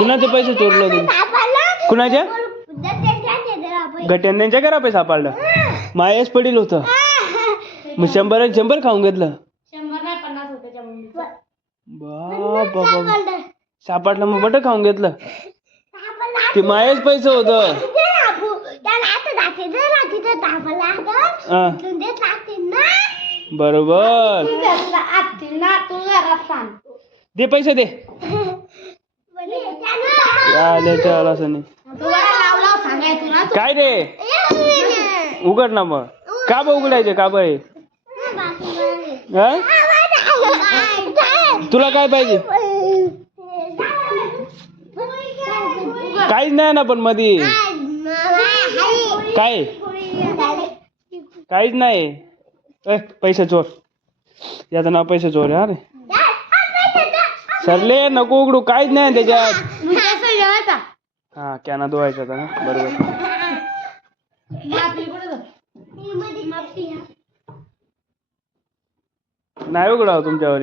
कुणाचे पैसे चोरलं तुम्ही? कुणाच्या गट्यांच्या घरा पैसा सापडलं. मायस पडील होतं. मग 100 खाऊन घेतलं. बाबा सापडलं मग बट खाऊन घेतलं. ते मायस पैसे होतं. बरोबर दे पैसे दे. काय रे उघड ना मग. का बा उघडायचे का बा? तुला काय पाहिजे? काहीच नाही ना पण मधी काय काहीच नाही. पैसे चोर. याचं नाव पैसे चोर आहे. अरे सरले नको उघडू. काहीच नाही त्याच्यात. हा कॅना धुवायचा होता ना. बरोबर नाही उघडाव तुमच्यावर.